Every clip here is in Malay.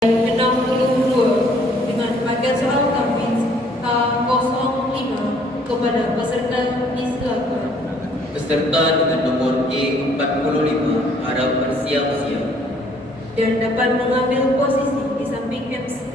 62 dengan bahagian soal tafiz K05 kepada peserta disilakan. Peserta dengan nomor K45 harap bersiap-siap Dan dapat mengambil posisi di samping MC.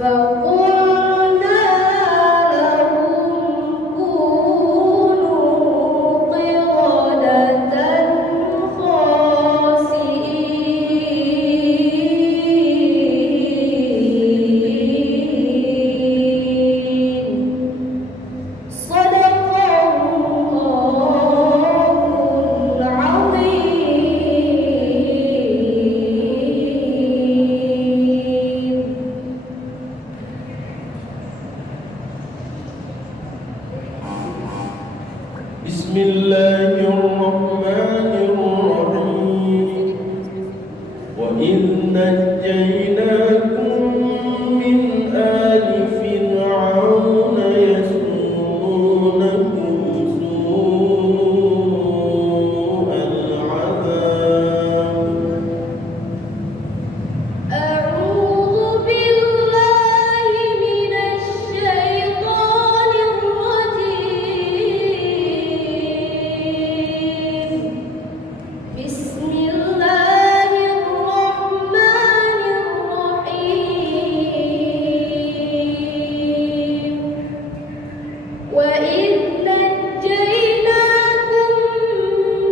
فقلنا لهم كونوا قردة خاسئين. صدق الله العظيم. بسم الله الرحمن الرحيم. وإذ نجيناكم من آل فرعون يسومونكم سوء العذاب. أعوذ بالله من الشيطان الرجيم. بسم الله الرحمن الرحيم. وإذ نجيناكم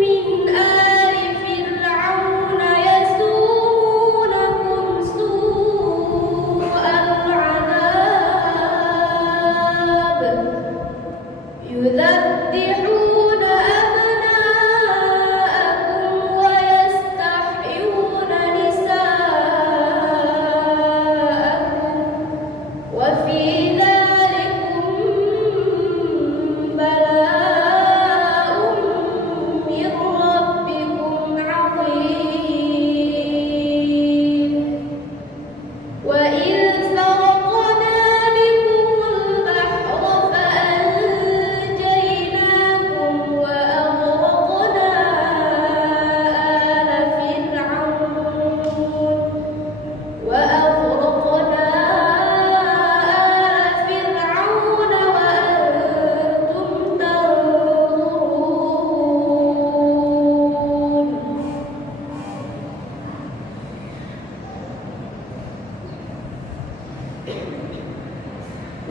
من آل فرعون يسومونكم سوء العذاب يذبحون أبناءكم ويستحيون نساءكم وفي ذلكم بلاء من ربكم عظيم. وإذ فرقنا بكم البحر فأنجيناكم وأغرقنا آل فرعون وأنتم تنظرون.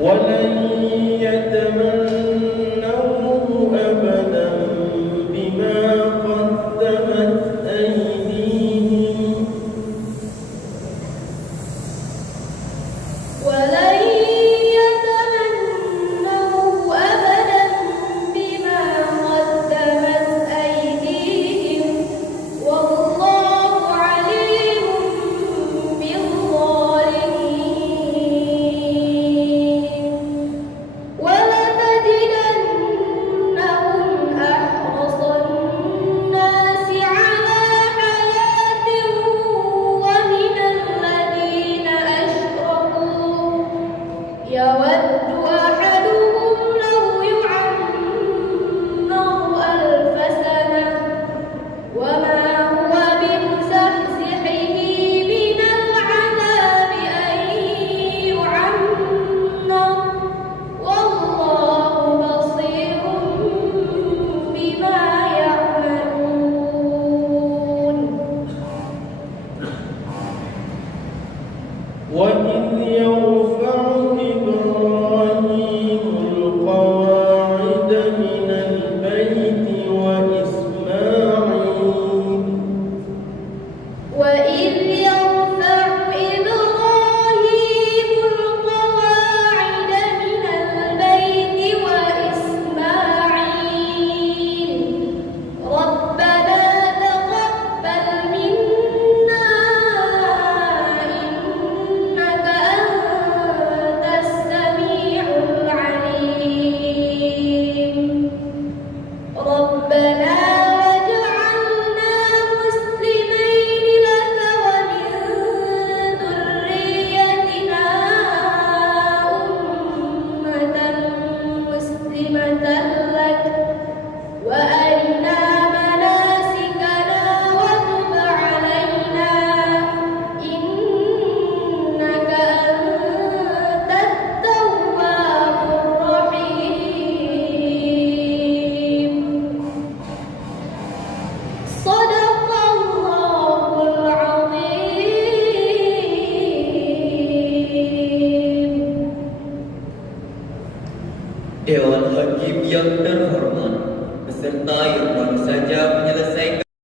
ولن يتمنوه أبدا بما قدمت أيديهم ولن يتمنوه أبدا بما قدمت أيديهم والله عليم بالظالمين. ولتجدنهم أحرص الناس على حياة ومن الذين أشركوا يود أحدهم لو يعمر 1000 سنة وما هو بمزحزحه من العذاب أن يعمر والله بصير بما يعملون. وإذ يرفع إبراهيم القواعد من البيت وإسماعيل وإذ يرفع إبراهيم القواعد من البيت وإسماعيل ربنا تقبل منا إنك أنت السميع Dewan Hakim yang terhormat, peserta yang baru saja menyelesaikan